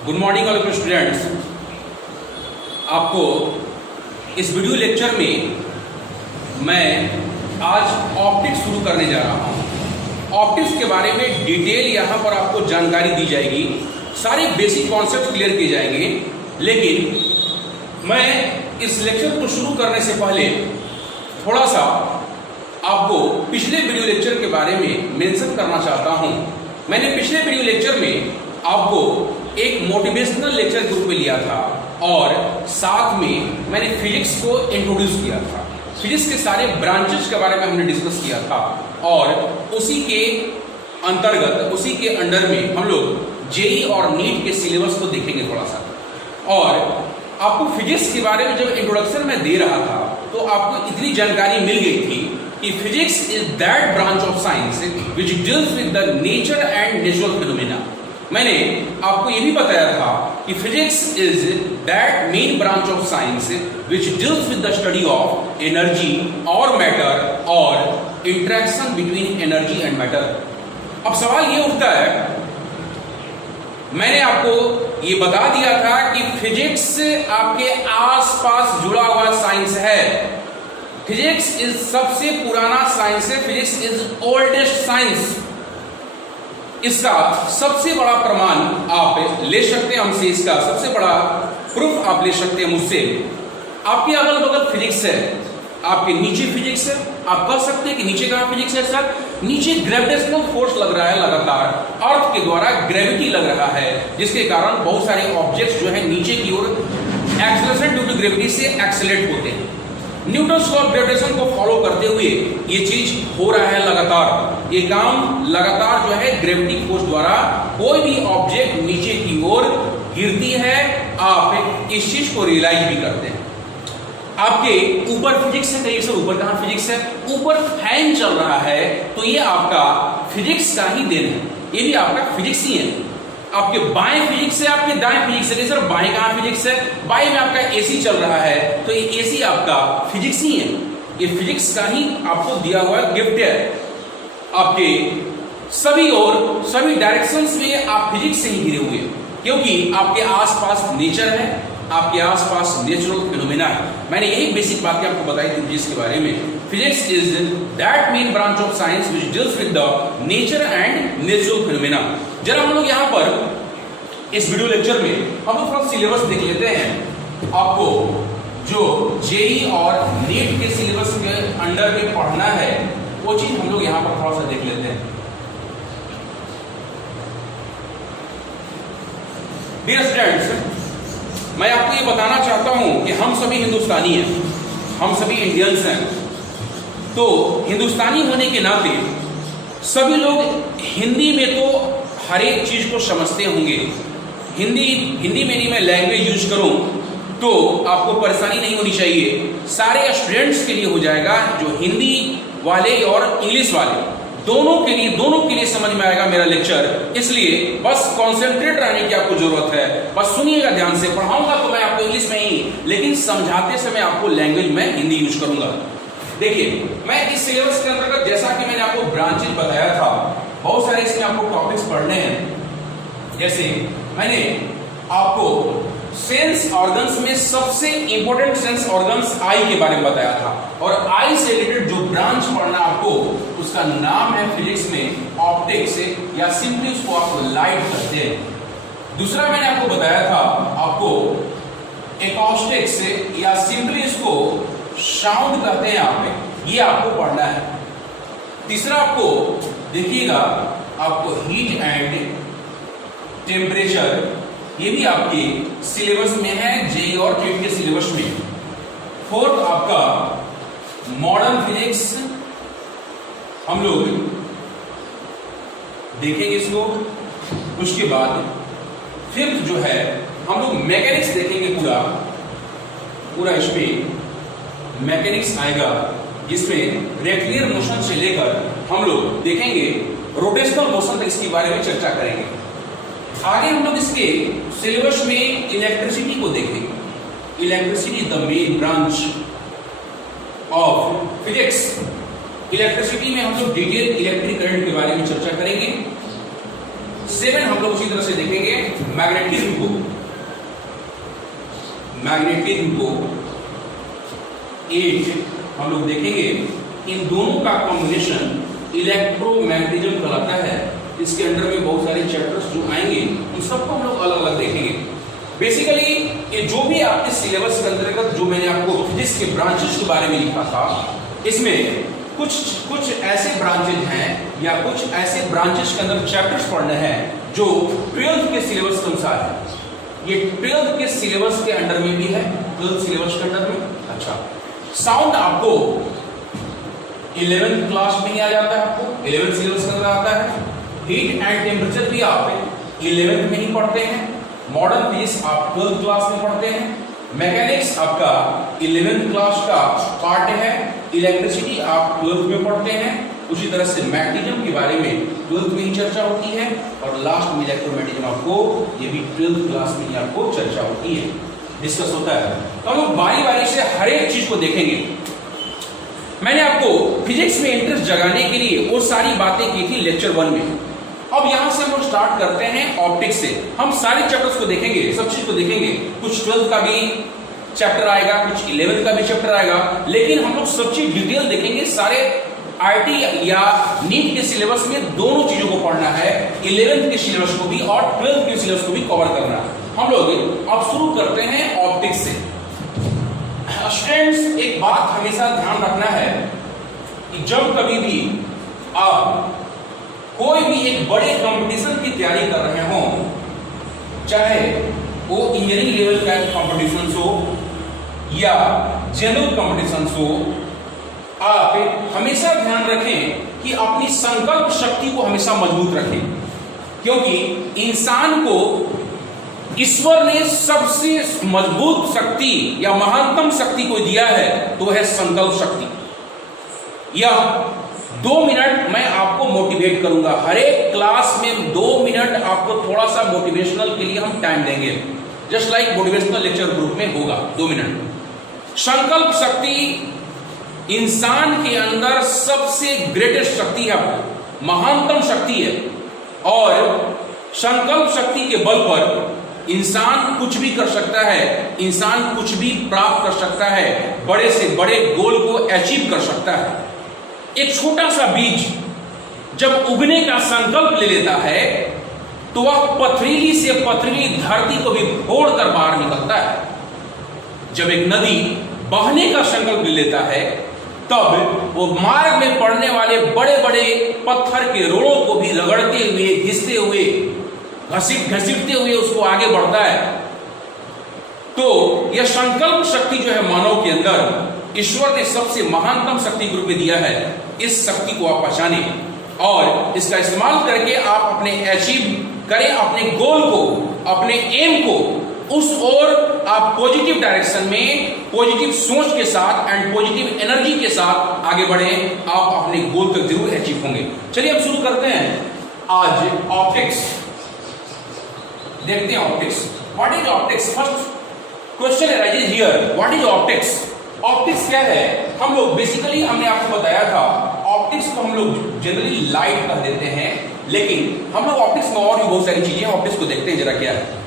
Good morning all students. आपको इस video lecture में मैं आज ऑप्टिक्स शुरू करने जा रहा हूँ। ऑप्टिक्स के बारे में डिटेल यहाँ पर आपको जानकारी दी जाएगी, सारे बेसिक कॉन्सेप्ट क्लियर किए जाएंगे। लेकिन मैं इस लेक्चर को शुरू करने से पहले थोड़ा सा आपको पिछले वीडियो लेक्चर के बारे में मेंशन करना चाहता हूँ। मैंने पिछले वीडियो लेक्चर में आपको एक मोटिवेशनल लेक्चर के रूप में लिया था और साथ में मैंने फिजिक्स को इंट्रोड्यूस किया था। फिजिक्स के सारे ब्रांचेस के बारे में हमने डिस्कस किया था और उसी के अंतर्गत, उसी के अंडर में हम लोग जेई और नीट के सिलेबस को देखेंगे थोड़ा सा। और आपको फिजिक्स के बारे में जब इंट्रोडक्शन में दे रहा था तो आपको इतनी जानकारी मिल गई थी कि physics is that branch of science which deals with the nature and natural phenomena. मैंने आपको ये भी बताया था कि physics is that main branch of science which deals with the study of energy और मैटर और interaction between energy and matter. अब सवाल ये उठता है, मैंने आपको ये बता दिया था कि फिजिक्स आपके आसपास जुड़ा हुआ साइंस है। फिजिक्स इज सबसे पुराना साइंस है। Physics is oldest science. इसका सबसे बड़ा प्रमाण आप ले सकते हैं हमसे, इसका सबसे बड़ा प्रूफ आप ले सकते हैं मुझसे। आपके अगल बगल फिजिक्स है, आपके नीचे फिजिक्स है। आप कह सकते हैं कि नीचे कहाँ फिजिक्स है सर? नीचे ग्रेविटेशनल फोर्स लग रहा है लगातार, अर्थ के द्वारा ग्रेविटी लग रहा है, जिसके कारण बहुत सारे ऑब्जेक्ट्स जो है नीचे की ओर एक्सेलरेशन ड्यू टू ग्रेविटी से एक्सेलरेट होते हैं। न्यूटन्स लॉ ऑफ ग्रेविटेशन को फॉलो करते हुए ये चीज हो रहा है लगातार। ये काम लगातार जो है ग्रेविटी फोर्स द्वारा कोई भी ऑब्जेक्ट नीचे की ओर गिरती है, आप इस चीज को रियलाइज भी करते हैं। आपके ऊपर फिजिक्स है, कहिए सर ऊपर कहाँ फिजिक्स है? ऊपर फैन चल रहा है तो ये आपका फिजिक्स का ही देन है, ये भी आपका फिजिक्स ही है। आपके बाएं फिजिक्स है, आपके दाएं फिजिक्स है। सर बाएं कहाँ फिजिक्स है? बाएं में आपका एसी चल रहा है तो ये एसी आपका फिजिक्स ही है। ये फिजिक्स का ही आपको दिया हुआ गिफ्ट है। आपके सभी और सभी डायरेक्शंस में आप फिजिक्स से ही घिरे हुए, क्योंकि आपके आसपास नेचर है, आपके आसपास नेचुरल फिनोमेना है। मैंने यही बेसिक बातें आपको बताई थी फिजिक्स के बारे में। Physics is that main branch of science which deals with the nature and natural phenomena. जरा हम लोग यहाँ पर इस वीडियो लेक्चर में हम लोग थोड़ा सिलेबस देख लेते हैं। आपको जो जेई और नीट के सिलेबस के अंडर में पढ़ना है वो चीज हम लोग यहाँ पर थोड़ा सा देख लेते हैं। डियर स्टूडेंट्स, मैं आपको ये बताना चाहता हूं कि हम सभी हिंदुस्तानी हैं, हम सभी इंडियंस हैं। तो हिंदुस्तानी होने के नाते सभी लोग हिंदी में तो हर एक चीज को समझते होंगे। हिंदी में नहीं मैं लैंग्वेज यूज करूं तो आपको परेशानी नहीं होनी चाहिए। सारे स्टूडेंट्स के लिए हो जाएगा, जो हिंदी वाले और इंग्लिश वाले दोनों के लिए समझ में आएगा मेरा लेक्चर। इसलिए बस कॉन्सेंट्रेट रहने की आपको जरूरत है। बस सुनिएगा ध्यान से। पढ़ाऊंगा तो मैं आपको इंग्लिश में ही, लेकिन समझाते समय आपको लैंग्वेज में हिंदी यूज करूंगा। देखिए, मैं इस सिलेबस के अंतर्गत जैसा कि मैंने आपको ब्रांचेज बताया था, बहुत सारे इसमें आपको टॉपिक्स पढ़ने हैं। जैसे मैंने आपको सेंस ऑर्गन्स में सबसे इंपॉर्टेंट सेंस ऑर्गन्स आई के बारे में बताया था, और आई से रिलेटेड जो ब्रांच पढ़ना आपको, उसका नाम है फिजिक्स में ऑप्टिक्स, या सिंपली उसको आप लाइट कहते हैं। दूसरा मैंने आपको बताया था आपको एकॉस्टिक्स, या सिंपली इसको साउंड कहते हैं आप, ये आपको पढ़ना है। तीसरा आपको देखिएगा, आपको हीट एंड टेम्परेचर, ये भी आपके सिलेबस में है, जेई और नीट के सिलेबस में। फोर्थ आपका मॉडर्न फिजिक्स हम लोग देखेंगे इसको। उसके बाद फिफ्थ जो है हम लोग मैकेनिक्स देखेंगे। पूरा इसमें मैकेनिक्स आएगा, जिसमें रेक्टिलिनियर मोशन से लेकर हम लोग देखेंगे रोटेशनल मोशन तक इसके बारे में चर्चा करेंगे। आगे हम लोग इसके सिलेबस में इलेक्ट्रिसिटी को देखेंगे। Electricity the main branch of physics. Electricity में हम लोग डिटेल इलेक्ट्रिक करंट के बारे में चर्चा करेंगे। 7 हम लोग उसी तरह से देखेंगे। मैग्नेटिज्म को 8 हम लोग देखेंगे। इन दोनों का कॉम्बिनेशन इलेक्ट्रोमैग्नेटिज्म कहलाता है। इसके अंदर में बहुत सारे चैप्टर्स जो आएंगे उन सबको हम लोग अलग अलग देखेंगे। बेसिकली ये जो भी आपके सिलेबस के अंतर्गत जो मैंने आपको फिजिक्स के ब्रांचेस के बारे में लिखा था, इसमें कुछ ऐसे ब्रांचेज हैं या कुछ ऐसे ब्रांचेस के अंदर चैप्टर्स पढ़ने हैं जो 12th के सिलेबस के अनुसार है। ये 12th के सिलेबस के अंडर में भी है, 12th सिलेबस के अंडर में। अच्छा, साउंड आपको 11th क्लास में ही आ जाता है, आपको 11th सिलेबस के अंदर आता है। हीट एंड टेम्परेचर भी आप 11th में ही पढ़ते हैं। मॉडर्न फिजिक्स आप 12th क्लास में पढ़ते हैं। मैकेनिक्स आपका 11th क्लास का पार्ट है। इलेक्ट्रिसिटी आप 12th में पढ़ते हैं। उसी तरह से मैग्नेटिज्म के बारे में 12th में ही चर्चा होती है। और लास्ट में इलेक्ट्रोमैग्नेटिज्म आपको ये भी 12th क्लास में ही आपको चर्चा होती है, डिस्कस होता है। तो हम लोग बारी बारी से हर एक चीज को देखेंगे। मैंने आपको फिजिक्स में इंटरेस्ट जगाने के लिए वो सारी बातें की थी लेक्चर 1 में। अब यहां से हम लोग स्टार्ट करते हैं ऑप्टिक्स से। हम सारे चैप्टर्स को देखेंगे, सब चीज को देखेंगे। कुछ 12th का भी चैप्टर आएगा, कुछ 11th का भी चैप्टर आएगा, लेकिन हम लोग सब चीज डिटेल देखेंगे। सारे आईटी या नीट के सिलेबस में दोनों चीजों को पढ़ना है, 11th के सिलेबस को भी और 12th के सिलेबस को भी कवर करना है। हम लोग अब शुरू करते हैं ऑप्टिक्स से। स्टूडेंट्स, एक बात हमेशा ध्यान रखना है कि जब कभी भी आप कोई भी एक बड़े कंपटीशन की तैयारी कर रहे हो, चाहे वो इंजीनियरिंग लेवल का कंपटीशन हो या जनरल कंपटीशन हो, आप हमेशा ध्यान रखें कि अपनी संकल्प शक्ति को हमेशा मजबूत रखें, क्योंकि इंसान को ईश्वर ने सबसे मजबूत शक्ति या महानतम शक्ति को दिया है, तो वह है संकल्प शक्ति। यह 2 मिनट मैं आपको मोटिवेट करूंगा। हर एक क्लास में 2 मिनट आपको थोड़ा सा मोटिवेशनल के लिए हम टाइम देंगे, just like motivational lecture group में होगा 2 मिनट। संकल्प शक्ति इंसान के अंदर सबसे ग्रेटेस्ट शक्ति है, महानतम शक्ति है। और संकल्प शक्ति के बल पर इंसान कुछ भी कर सकता है, इंसान कुछ भी प्राप्त कर सकता है, बड़े से बड़े गोल को अचीव कर सकता है। एक छोटा सा बीज जब उगने का संकल्प ले लेता है तो वह पथरीली से पथरीली धरती को भी फोड़कर बाहर निकलता है। जब एक नदी बहने का संकल्प ले लेता है तब वो मार्ग में पड़ने वाले बड़े बड़े पत्थर के रोड़ों को भी रगड़ते हुए, घिसते हुए, घसीटते हुए उसको आगे बढ़ता है। तो यह संकल्प शक्ति जो है मानव के अंदर ईश्वर ने सबसे महानतम शक्ति के रूप में दिया है। इस शक्ति को आप पहचाने और इसका इस्तेमाल करके आप अपने अचीव करें, अपने गोल को, अपने एम को, उस ओर आप पॉजिटिव डायरेक्शन में पॉजिटिव सोच के साथ एंड पॉजिटिव एनर्जी के साथ आगे बढ़ें। आप अपने गोल तक जरूर अचीव होंगे। चलिए अब शुरू करते हैं आज ऑप्टिक्स। देखते हैं optics. What is optics? First question arises here, what is optics? Optics क्या है? हम लोग बेसिकली, हमने आपको बताया था, ऑप्टिक्स को हम लोग जनरली लाइट कह देते हैं, लेकिन हम लोग ऑप्टिक्स में और भी बहुत सारी चीजें हैं। ऑप्टिक्स को देखते हैं जरा क्या है।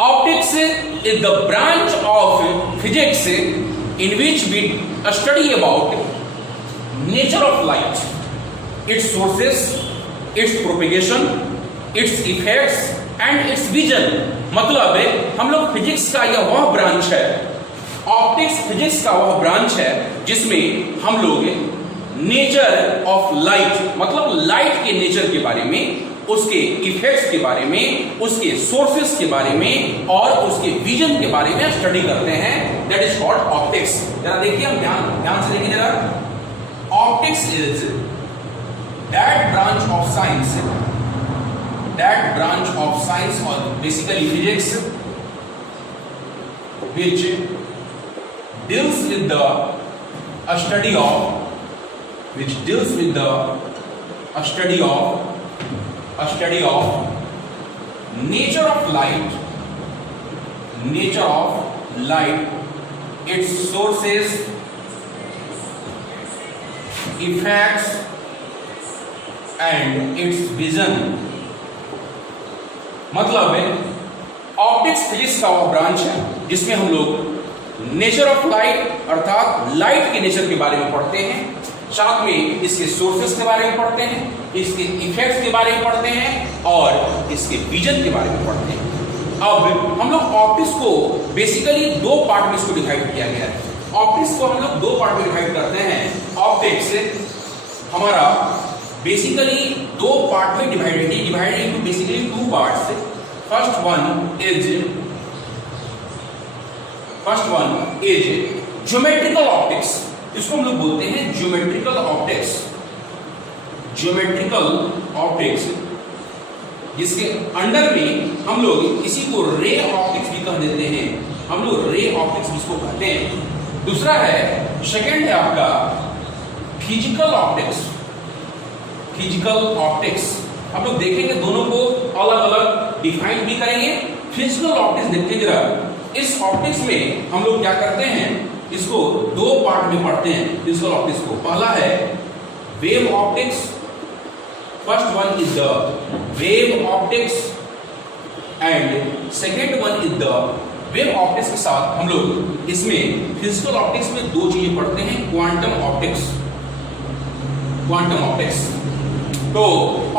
Optics is the branch of physics in which we study about nature of light, its sources, its propagation, its effects and its vision. मतलब हम लोग फिजिक्स का यह वह ब्रांच है, ऑप्टिक्स फिजिक्स का वह ब्रांच है जिसमें हम लोग नेचर ऑफ लाइट, मतलब लाइट के नेचर के बारे में, उसके इफेक्ट्स के बारे में, उसके सोर्सेस के बारे में और उसके विजन के बारे में स्टडी करते हैं। That is called optics. जरा देखिए, हम ध्यान से देखिए जरा। Optics is that branch of science, that branch of science or basically physics which deals with the study of nature of light, its sources, effects and its vision। मतलब optics physics का वो ब्रांच है जिसमें हम लोग nature of light अर्थात light के nature के बारे में पढ़ते हैं, साथ में इसके सोर्सेस के बारे में पढ़ते हैं, इसके इफेक्ट्स के बारे में पढ़ते हैं और इसके विजन के बारे में पढ़ते हैं। अब हम लोग ऑप्टिक्स को बेसिकली दो पार्ट में इसको डिवाइड किया गया है। ऑप्टिक्स को हम लोग दो पार्ट में डिवाइड करते हैं। ऑप्टिक्स हमारा बेसिकली दो पार्ट में divided into basically two parts. First one is geometrical optics, इसको हम लोग बोलते हैं ज्योमेट्रिकल ऑप्टिक्स। ज्योमेट्रिकल ऑप्टिक्स जिसके अंडर में हम लोग इसी को रे ऑप्टिक्स भी कह देते हैं, हम लोग रे ऑप्टिक्स इसको कहते हैं। दूसरा है, सेकंड है आपका फिजिकल ऑप्टिक्स। फिजिकल ऑप्टिक्स हम लोग देखेंगे, दोनों को अलग अलग डिफाइन भी करेंगे। फिजिकल ऑप्टिक्स देखते जरा, इस ऑप्टिक्स में हम लोग क्या करते हैं, इसको दो पार्ट में पढ़ते हैं फिजिकल ऑप्टिक्स को। पहला है wave optics, first one is the wave optics and second one is the wave optics के साथ हम लोग इसमें फिजिकल ऑप्टिक्स में दो चीजें पढ़ते हैं, क्वांटम ऑप्टिक्स। क्वांटम ऑप्टिक्स तो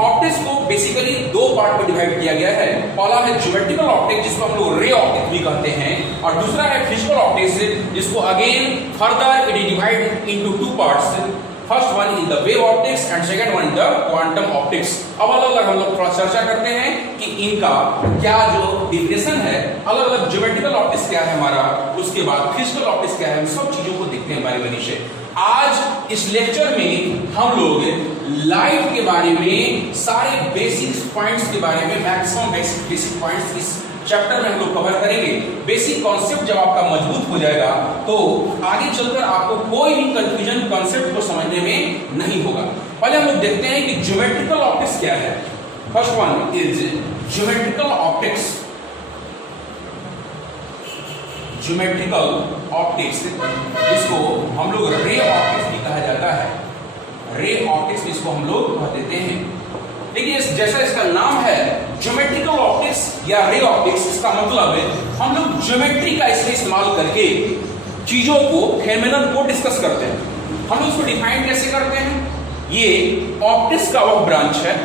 ऑप्टिक्स को बेसिकली दो पार्ट में डिवाइड किया गया है। पहला है ज्योमेट्रिकल ऑप्टिक्स जिसको हम लोग रे ऑप्टिक्स भी कहते हैं, और दूसरा है फिजिकल ऑप्टिक्स जिसको again further it is divided into two parts. First one is the wave optics and second one is the quantum optics. अब अलग अलग हम लोग थोड़ा चर्चा करते हैं कि इनका क्या जो डिफिनेशन है, अलग अलग ज्योमेट्रिकल ऑप्टिक्स क्या है हमारा, उसके बाद फिजिकल ऑप्टिक्स क्या है, सब चीजों को देखते हैं बारी बारी से। आज इस लेक्चर में हम लोग लाइट के बारे में सारे बेसिक पॉइंट्स के बारे में, मैक्सिमम बेसिक पॉइंट्स इस चैप्टर में हम लोग कवर करेंगे। बेसिक कॉन्सेप्ट जब आपका मजबूत हो जाएगा तो आगे चलकर आपको कोई भी कंफ्यूजन कॉन्सेप्ट को समझने में नहीं होगा। पहले हम लोग देखते हैं कि ज्योमेट्रिकल ऑप्टिक्स क्या है। First one is geometrical optics. Geometrical optics इसको हम लोग रे ऑप्टिक्स भी कहा जाता है। रे ऑप्टिक्स इसको हम लोग कह देते हैं। देखिए जैसा इसका नाम है ज्योमेट्रिकल ऑप्टिक्स या रे ऑप्टिक्स, इसका मतलब है हम लोग ज्योमेट्री का इसमें इस्तेमाल करके चीजों को, फेनोमेनन को डिस्कस करते हैं। हम इसको डिफाइन कैसे करते हैं, ये ऑप्टिक्स का वो ब्रांच है।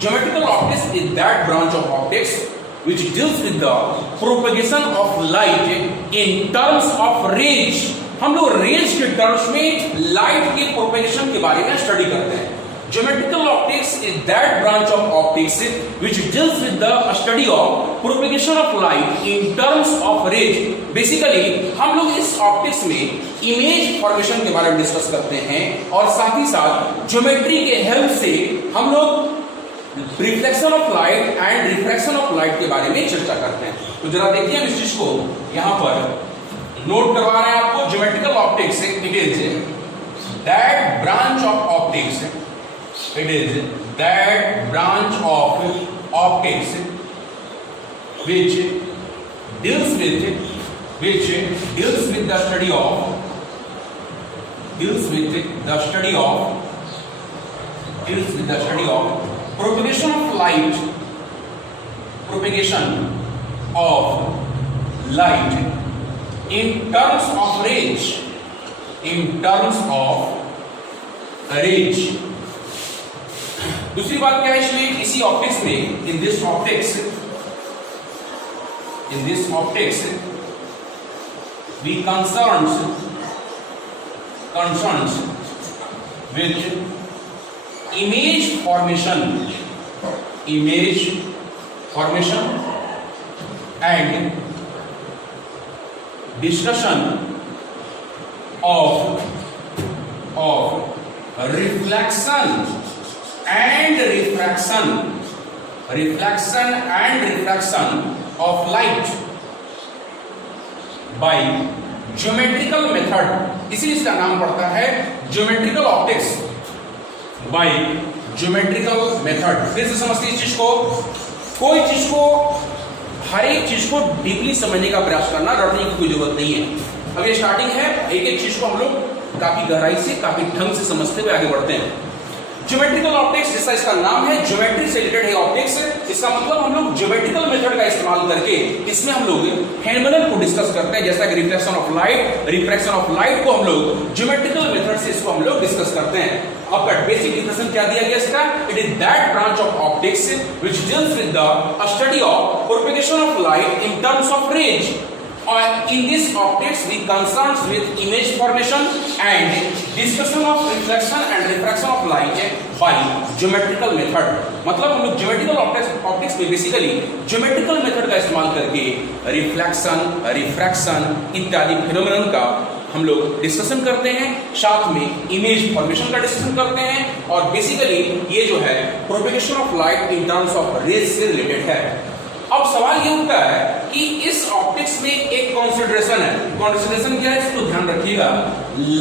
Geometrical optics is that branch of optics which deals with the propagation of light in terms of range। हम लोग रेंज के टर्म्स में लाइट के प्रोपेगेशन के बारे में स्टडी करते हैं। Geometrical optics is that branch of optics which deals with the study of propagation of light in terms of range। Basically हम लोग इस ऑप्टिक्स में इमेज फॉर्मेशन के बारे में डिस्कस करते हैं और साथ ही साथ ज्योमेट्री के हेल्प से हम लोग reflection of light and refraction of light के बारे में चर्चा करते हैं। तो जरा देखिए हम इस चीज को यहां पर नोट करवा रहे हैं आपको। Geometrical optics it is that branch of optics, it is that branch of optics which deals with the study of propagation of light in terms of range, दूसरी बात क्या है इसमें, इसी ऑप्टिक्स में, in this optics we concerns with image formation and discussion of reflection and refraction of light by geometrical method। इसी इसका नाम पड़ता है geometrical optics by geometrical method. फिर से समझते इस चीज को, कोई चीज को, हर एक चीज को डीपली समझने का प्रयास करना, रटने की कोई जरूरत नहीं है। अब ये स्टार्टिंग है, एक एक चीज को हम लोग काफी गहराई से, काफी ढंग से समझते हुए आगे बढ़ते हैं। ज्योमेट्रिकल ऑप्टिक्स, जिसका इसका नाम है, ज्योमेट्री से रिलेटेड है ऑप्टिक्स। इसका मतलब हम लोग ज्योमेट्रिकल मेथड का इस्तेमाल करके इसमें हम लोग फेनोमेनन को डिस्कस करते हैं, जैसा कि reflection of light, refraction of light को हम लोग ज्योमेट्रिकल मेथड से इसको हम लोग डिस्कस करते हैं। आपका बेसिक डिफिनेशन क्या दिया गया इसका? It is that branch of optics which deals with the study of propagation of light in terms of range. In this optics we concerns with image formation and discussion of reflection and refraction of light by geometrical method। मतलब हम लोग geometrical optics में basically geometrical method का इस्तेमाल करके reflection, refraction इत्यादि phenomenon का हम लोग डिस्कशन करते हैं, साथ में इमेज फॉर्मेशन का डिस्कशन करते हैं, और बेसिकली ये जो है propagation of light in terms of rays से रिलेटेड है। अब सवाल ये उठता है कि इस ऑप्टिक्स में एक कॉन्सेंट्रेशन है, कॉन्सेंट्रेशन क्या है इसको ध्यान रखिएगा,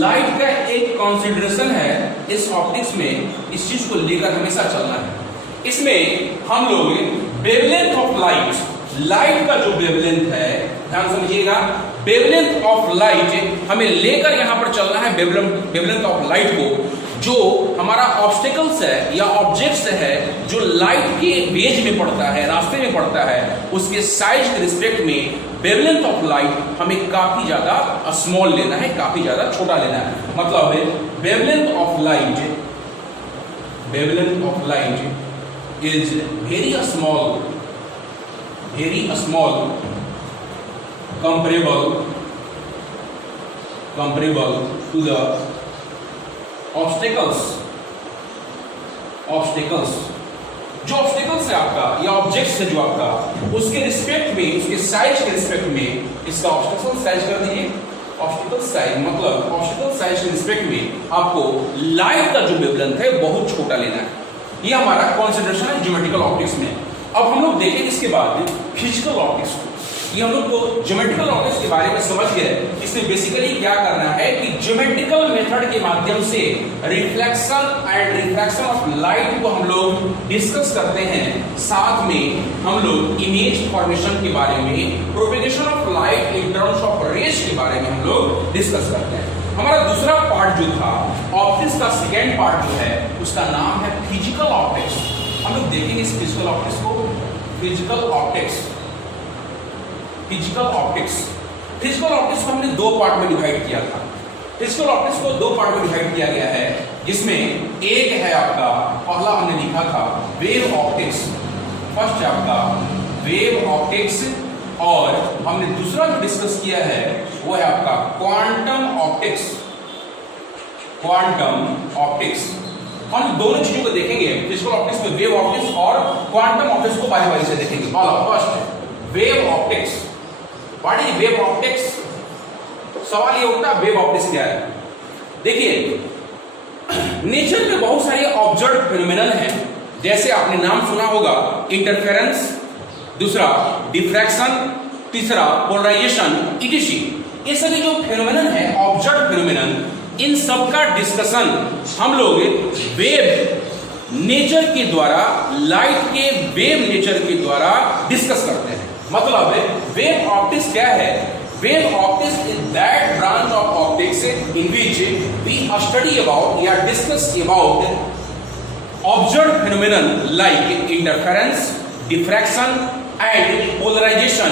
लाइट का एक कॉन्सेंट्रेशन है इस ऑप्टिक्स में, इस चीज को लेकर हमेशा चलना है। इसमें हम लोग वेवलेंथ ऑफ लाइट का जो वेवलेंथ है, ध्यान समझिएगा, वेवलेंथ ऑफ लाइट हमें लेकर यहां पर चलना है, वेवलेंथ ऑफ लाइट को, जो हमारा ऑब्स्टेकल्स है या ऑब्जेक्ट्स है जो लाइट के वेज में पड़ता है, रास्ते में पड़ता है, उसके साइज के रिस्पेक्ट में वेवलेंथ ऑफ लाइट हमें काफी ज्यादा स्मॉल लेना है, काफी ज्यादा छोटा लेना है। मतलब wavelength of light is very small comparable to the obstacles जो ऑब्स्टेकल्स है आपका या ऑब्जेक्ट्स है जो आपका, उसके रिस्पेक्ट में, उसके साइज के रिस्पेक्ट में, इसका ऑब्स्टेकल साइज कर दीजिए, ऑब्स्टेकल साइज मतलब ऑब्स्टेकल साइज के रिस्पेक्ट में आपको लाइट का जो वेवलेंथ है बहुत छोटा लेना है। ये हमारा कॉन्सेंट्रेशन है ज्योमेट्रिकल ऑप्टिक्स में। अब हम लोग देखें इसके बाद फिजिकल ऑप्टिक्स को। ये हम लोग को ज्योमेट्रिकल ऑप्टिक्स के बारे में समझ गए। इसमें बेसिकली क्या करना है कि ज्योमेट्रिकल मेथड के माध्यम से reflection and refraction of light को हम लोग डिस्कस करते हैं, साथ में हम लोग इमेज फॉर्मेशन के बारे में, propagation of light in terms of rays के बारे में हम लोग डिस्कस करते हैं। हमारा दूसरा पार्ट जो था ऑप्टिक्स का, सेकेंड पार्ट जो है उसका नाम है फिजिकल ऑप्टिक्स। हम लोग देखेंगे इस फिजिकल ऑप्टिक्स को। फिजिकल ऑप्टिक्स को हमने दो पार्ट में डिवाइड किया था। फिजिकल ऑप्टिक्स को दो पार्ट में डिवाइड किया गया है, जिसमें एक है आपका, पहला हमने लिखा था वेव ऑप्टिक्स, फर्स्ट है आपका वेव ऑप्टिक्स, और हमने दूसरा जो डिस्कस किया है वो है आपका क्वांटम ऑप्टिक्स। हम दोनों चीजों को देखेंगे, फिजिकल ऑप्टिक्स में वेव ऑप्टिक्स और क्वांटम ऑप्टिक्स को बारी बारी से देखेंगे। First wave optics. What is wave optics? सवाल ये उठता है वेव ऑप्टिक्स क्या है। देखिए, नेचर में बहुत सारे ऑब्जर्व फिनोमेनन हैं, जैसे आपने नाम सुना होगा इंटरफेरेंस, दूसरा डिफ्रैक्शन, तीसरा पोलराइजेशन, इटीसी। ये सभी जो फिनोमेनन है, ऑब्जर्व फिनोमेनन, इन सब का डिस्कशन हम लोग वेव नेचर के द्वारा, लाइट के वेव नेचर के द्वारा डिस्कस करते हैं। मतलब वेव ऑप्टिक्स क्या है? Wave optics is that branch of optics in which we study about या discuss about observe phenomenon like interference, diffraction and polarisation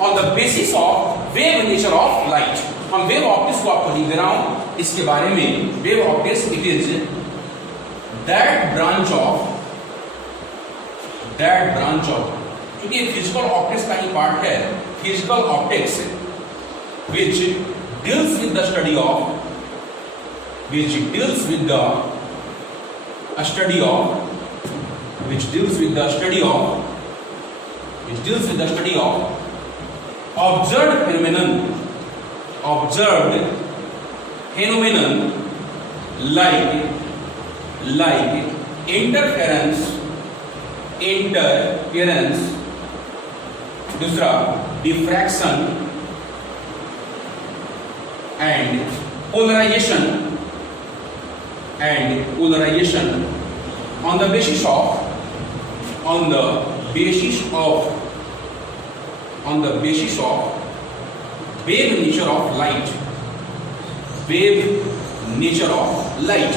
on the basis of wave nature of light. हम wave optics को आपको लिख दे रहा हूं इसके बारे में। Wave optics it is that branch of, क्योंकि फिजिकल ऑप्टिक्स का ही पार्ट है, physical optics which deals with the study of observed phenomenon like interference, दूसरा diffraction and polarization on the basis of wave nature of light।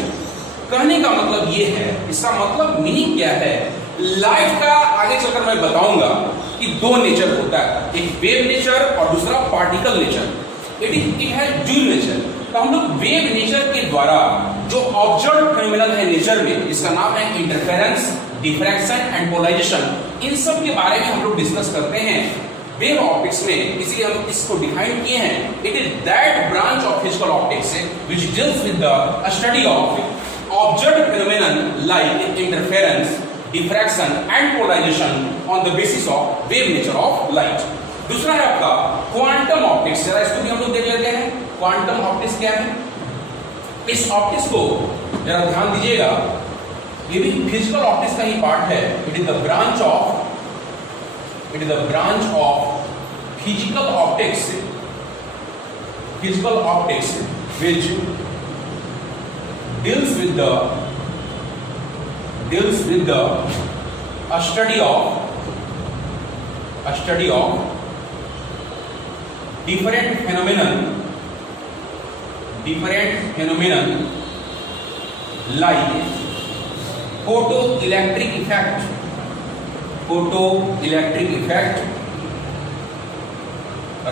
कहने का मतलब ये है, इसका मतलब मीनिंग क्या है, लाइट का आगे चलकर मैं बताऊंगा कि दो नेचर होता है, एक वेव नेचर और दूसरा particle nature. It has dual nature. तो हम लोग वेव नेचर के द्वारा जो ऑब्जर्व फेनोमेनन है नेचर में, जिसका नाम है इंटरफेरेंस, डिफ्रैक्शन एंड पोलराइजेशन, इन सब के बारे में हम लोग डिस्कस करते हैं वेव ऑप्टिक्स में। इसलिए हम इसको डिफाइन किए हैं, it is that branch of physical optics which deals with the study of observed phenomenon like interference, diffraction and polarisation on the basis of wave nature of light. दूसरा है आपका quantum optics. जरा इसको भी हम लोग देख लेते हैं, क्वांटम ऑप्टिक्स क्या है। इस ऑप्टिक्स को जरा ध्यान दीजिएगा, ये भी फिजिकल ऑप्टिक्स का ही पार्ट है। It is the branch of physical optics which deals with the study of different phenomenon like photoelectric effect,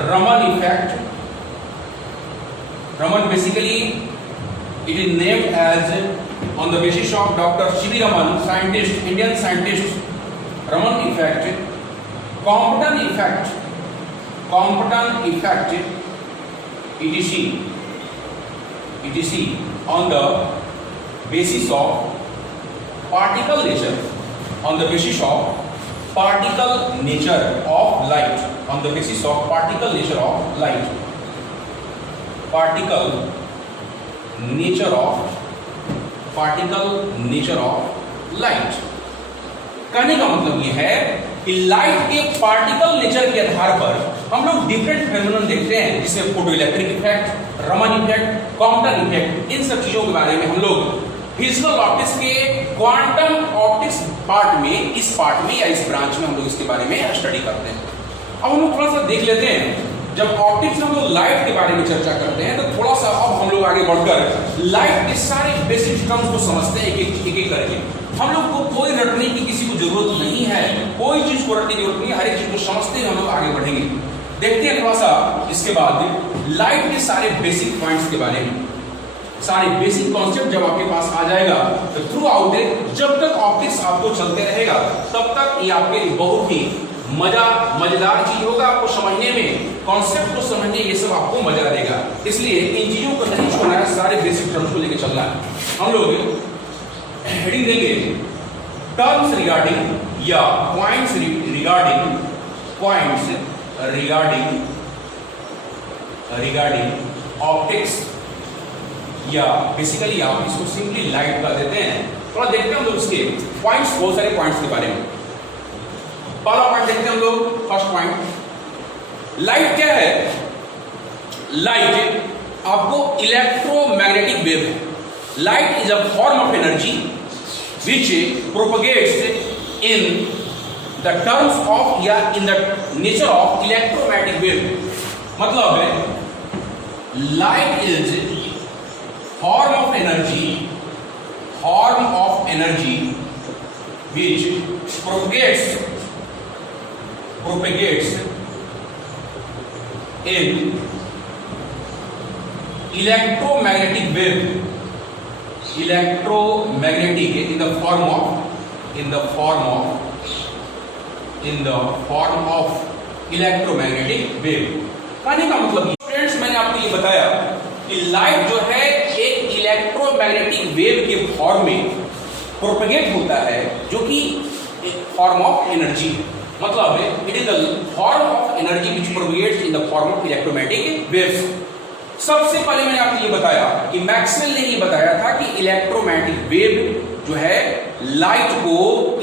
Raman effect. Raman basically it is named as on the basis of Dr. C.V. Raman, scientist, Indian scientist. Raman effect, Compton effect, etc. on the basis of particle nature, on the basis of particle nature of light, on the basis of particle nature of light, particle nature of light। कहने का मतलब ये है कि light के particle nature के आधार पर हम लोग डिफरेंट फेनोमेनन देखते हैं, जिसमें photoelectric effect, Raman effect, Compton effect, इन सब चीजों के बारे में हम लोग फिजिकल ऑप्टिक्स के क्वांटम ऑप्टिक्स पार्ट में, इस पार्ट में या इस ब्रांच में हम लोग इसके बारे में स्टडी करते हैं। अब हम लोग थोड़ा सा देख लेते हैं, जब ऑप्टिक्स में हम लोग लाइट के बारे में चर्चा करते हैं तो थोड़ा सा अब हम लोग आगे बढ़कर लाइट के सारे बेसिक टर्म्स को समझते हैं एक एक करके। हम लोग को कोई रटने की किसी को जरूरत नहीं है, कोई चीज को रटने की जरूरत नहीं है, हर एक चीज को समझते हुए हम लोग आगे बढ़ेंगे। देखते हैं थोड़ा सा इसके बाद लाइट के सारे बेसिक पॉइंट्स के बारे में, सारे बेसिक कॉन्सेप्ट जब आपके पास आ जाएगा तो थ्रू आउट जब तक ऑप्टिक्स आपको चलते रहेगा तब तक ये आपके लिए बहुत ही मजेदार चीज होगा। आपको समझने में, कॉन्सेप्ट को समझने ये सब आपको मजा देगा। इसलिए इन चीजों को नहीं छोड़ना है, सारे बेसिक टर्म्स को लेकर चलना है। हम लोग हेडिंग देंगे टर्म्स रिगार्डिंग या पॉइंट्स रिगार्डिंग ऑप्टिक्स, या बेसिकली आप इसको सिंपली लाइट का देते हैं। थोड़ा देखते हैं हम लोग इसके पॉइंट्स, बहुत सारे पॉइंट्स के बारे में। पहला पॉइंट देखते हैं हम लोग, फर्स्ट पॉइंट, लाइट क्या है। लाइट आपको इलेक्ट्रोमैग्नेटिक वेव है। Light is a form of energy which propagates in the terms of या in the nature of electromagnetic wave. मतलब है light is form of energy which propagates in electromagnetic wave, in the form of electromagnetic wave। कहने का मतलब friends, मैंने आपको ये बताया कि लाइट जो है एक इलेक्ट्रोमैग्नेटिक वेव के फॉर्म में प्रोपेगेट होता है, जो कि फॉर्म ऑफ एनर्जी है। मतलब it is the form of energy which propagates in the form of electromagnetic waves. सबसे पहले मैंने आपको ये बताया कि मैक्सवेल ने ये बताया था कि इलेक्ट्रोमैग्नेटिक वेव जो है, लाइट को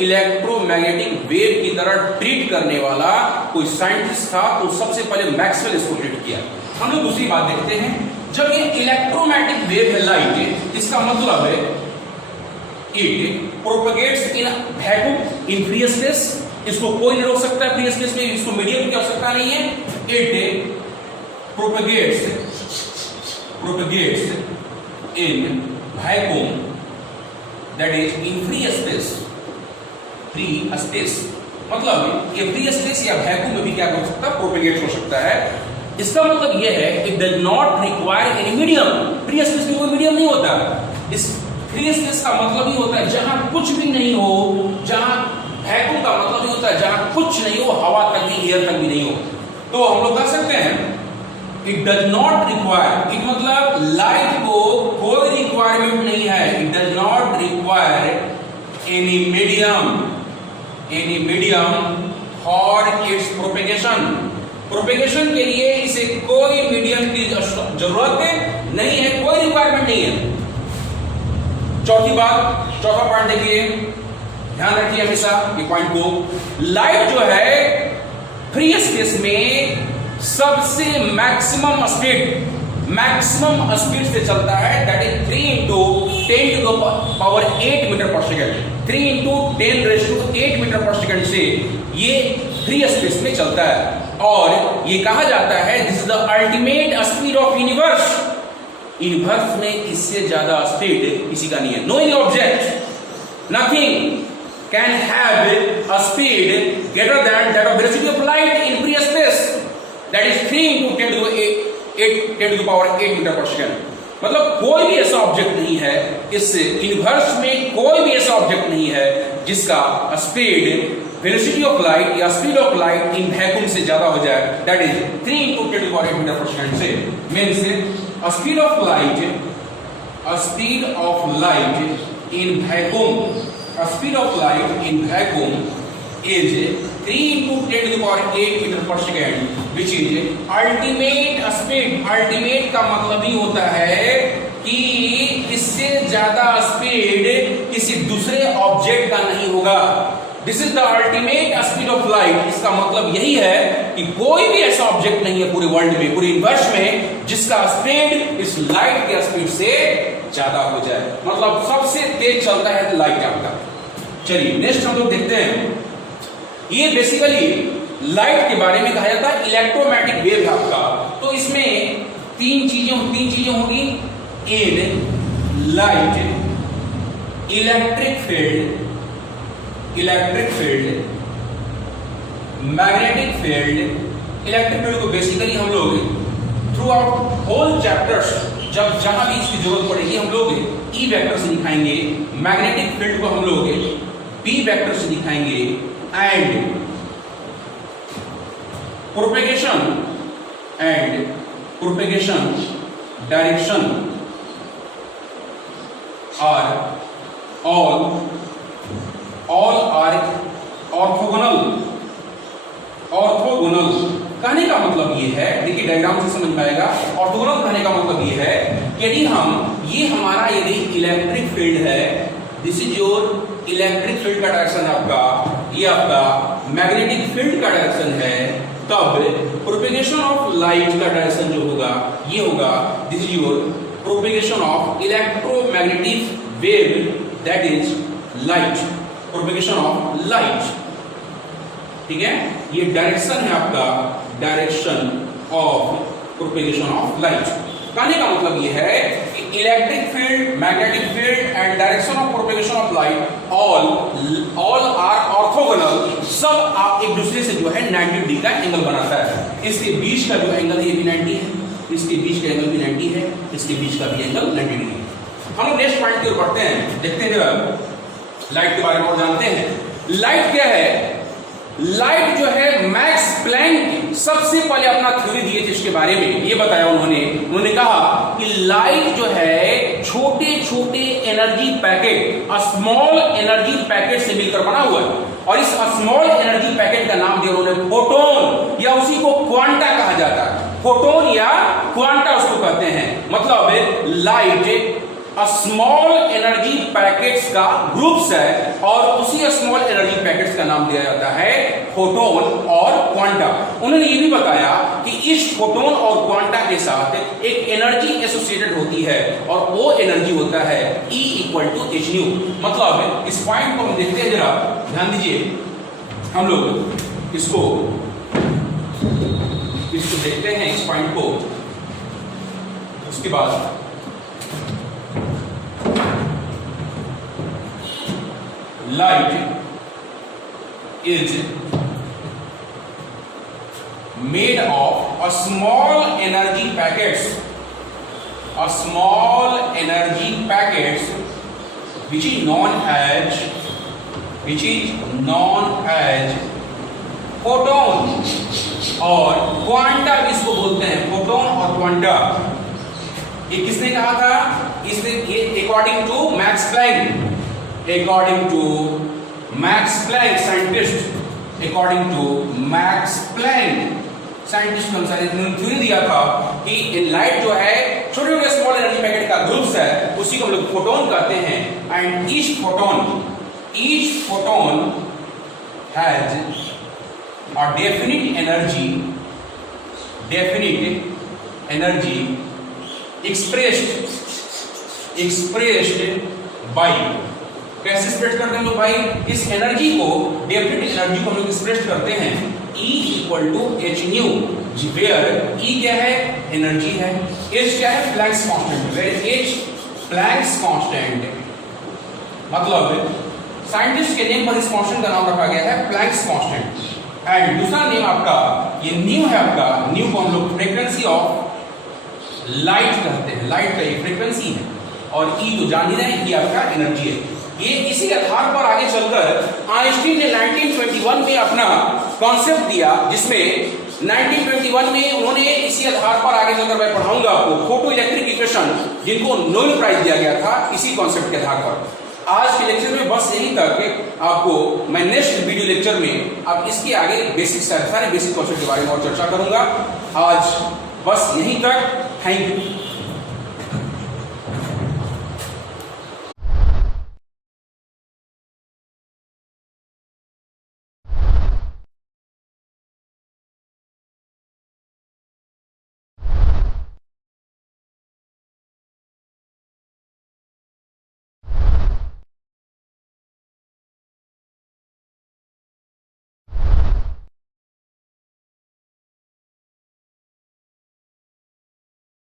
इलेक्ट्रोमैग्नेटिक वेव की तरह ट्रीट करने वाला कोई साइंटिस्ट था, तो सबसे पहले मैक्सवेल इसको ट्रीट किया। हम लोग दूसरी बात देखते हैं, जब ये इलेक्ट्रोमैग्नेटिक वेव है लाइट, इसका मतलब है it propagates in vacuum, in free space. इसको कोई नहीं रोक सकता है फ्री स्पेस में, इसको मीडियम की आवश्यकता नहीं है। It propagates in that is in free space. Free space मतलब ये फ्री स्पेस या वैक्यूम में भी क्या हो सकता है, प्रोपेगेट हो सकता है। इसका मतलब यह है it does not require any medium. Free space में कोई मीडियम नहीं होता। इस फ्री स्पेस का मतलब ही होता है जहां कुछ भी नहीं हो, जहां वैक्यूम का मतलब ही होता है जहां कुछ नहीं हो, हवा तक भी, एयर तक भी नहीं हो। तो हम लोग कह सकते हैं it does not require, it मतलब लाइट को कोई रिक्वायरमेंट नहीं है, it does not require any medium for its propagation. Propagation के लिए इसे कोई मीडियम की जरूरत नहीं है, कोई रिक्वायरमेंट नहीं है। चौथी बात, चौथा पॉइंट देखिए, ध्यान रखिए हमेशा ये पॉइंट को। लाइट जो है फ्री स्पेस में सबसे मैक्सिमम स्पीड से चलता है, that is 3 × 10⁸ metre per second. 3 × 10⁸ metre per second से ये फ्री स्पेस में चलता है। और ये कहा जाता है this is the ultimate speed of universe. Universe में इससे ज्यादा स्पीड किसी का नहीं है। No any object, nothing can have a speed greater than that of velocity of light in free space, that is 3 × 10⁸ metre per second. मतलब कोई भी ऐसा ऑब्जेक्ट नहीं है इस यूनिवर्स में, कोई भी ऐसा ऑब्जेक्ट नहीं है जिसका स्पीड वेलोसिटी ऑफ लाइट या speed of light in vacuum से ज्यादा हो जाए, that is 3 × 10⁸ metre per second से। Means speed of light in vacuum is 3 × 10⁸ metre per second, which is ultimate speed. Ultimate का मतलब ही होता है कि इससे ज्यादा स्पीड किसी दूसरे ऑब्जेक्ट का नहीं होगा। This is the ultimate speed of light. इसका मतलब यही है कि कोई भी ऐसा ऑब्जेक्ट नहीं है पूरे वर्ल्ड में, पूरे यूनिवर्स में, जिसका स्पीड इस लाइट के स्पीड से ज्यादा हो जाए। मतलब सबसे तेज चलता है लाइट आपका। चलिए नेक्स्ट हम लोग देखते हैं, ये बेसिकली लाइट के बारे में कहा जाता है इलेक्ट्रोमैग्नेटिक वेव है आपका। तो इसमें तीन चीजें होगी in light, electric field, magnetic field. Electric field को बेसिकली हम लोग थ्रू आउट होल चैप्टर्स, जब जहां भी इसकी जरूरत पड़ेगी हम लोग ई वेक्टर से दिखाएंगे। मैग्नेटिक फील्ड को हम लोग पी वेक्टर से दिखाएंगे। And propagation direction are all are orthogonal. कहने का मतलब ये है, देखिए डायग्राम से समझ में आएगा। ऑर्थोगोनल कहने का मतलब ये है कि यदि हमारा यदि इलेक्ट्रिक फील्ड है, this is your electric field का डायरेक्शन आपका, ये आपका मैग्नेटिक फील्ड का डायरेक्शन है, तब प्रोपेगेशन ऑफ लाइट का डायरेक्शन जो होगा ये होगा this is your propagation of electromagnetic wave, that is light. Propagation of light, ठीक है, ये डायरेक्शन है आपका, direction of propagation of light. कहने का मतलब ये है कि electric field, magnetic field and direction of propagation of light all are orthogonal. सब आप एक दूसरे से जो है 90 डिग्री का एंगल बनाता है। इसके बीच का जो एंगल है ये भी 90 है, इसके बीच का एंगल भी 90 है, इसके बीच का भी एंगल 90 डिग्री है। हम लोग नेक्स्ट पॉइंट की ओर बढ़ते हैं, देखते हैं लाइट के बारे में और जानते हैं। लाइट क्या है? लाइट जो है मैक्स प्लैंक सबसे पहले अपना थ्योरी दिए थे इसके बारे में, ये बताया उन्होंने कहा कि लाइट जो है छोटे छोटे energy packet, small energy packet से मिलकर बना हुआ है। और इस स्मॉल एनर्जी पैकेट का नाम दिया उन्होंने फोटोन, या उसी को क्वांटा कहा जाता है। फोटोन या क्वांटा उसको कहते हैं। मतलब लाइट स्मॉल एनर्जी पैकेट्स का ग्रुप्स है और उसी स्मॉल एनर्जी पैकेट्स का नाम दिया जाता है फोटोन और क्वांटा। उन्होंने ये भी बताया कि इस फोटोन और क्वांटा के साथ एक एनर्जी एसोसिएटेड होती है और वो एनर्जी होता है E = hν। मतलब इस पॉइंट को हम देखते हैं, जरा ध्यान दीजिए, हम लोग इसको देखते हैं इस पॉइंट को। उसके बाद light is made of a small energy packets which is known as photon और क्वांटा भी इसको बोलते हैं, फोटोन और क्वांटा। ये किसने कहा था? इसने ये according to Max Planck scientist के अनुसार थ्योरी दिया था कि लाइट जो है छोटे छोटे स्मॉल एनर्जी पैकेट का ग्रुप्स है, उसी को हम लोग फोटोन कहते हैं। And each photon has a definite energy expressed by, कैसे एक्सप्रेस करते हैं लोग भाई? इस एनर्जी को, डेफिनेट एनर्जी को हम लोग एक्सप्रेस करते हैं E equal to H nu, where E क्या है? एनर्जी है, H क्या है? Planck's constant, where H Planck's constant. मतलब साइंटिस्ट के नेम पर इस कांस्टेंट का नाम रखा गया है प्लैंक्स कांस्टेंट। एंड दूसरा नेम आपका ये न्यू है, आपका न्यू को हम लोग फ्रीक्वेंसी ऑफ लाइट कहते हैं, लाइट का ये फ्रीक्वेंसी है, और ई तो जान ही रहे हैं कि आपका एनर्जी है। ये इसी आधार पर आगे चलकर आइंस्टीन ने 1921 में अपना कॉन्सेप्ट दिया, जिसमें 1921 में उन्होंने इसी आधार पर आगे चलकर मैं पढ़ाऊंगा आपको फोटो इलेक्ट्रिक इक्वेशन, जिनको नोबेल प्राइज दिया गया था इसी कॉन्सेप्ट के आधार पर। आज के लेक्चर में बस यही तक, आपको मैं नेक्स्ट वीडियो लेक्चर में अब इसके आगे सारे बेसिक कॉन्सेप्ट के बारे में और चर्चा करूंगा। आज बस यहीं तक, थैंक यू।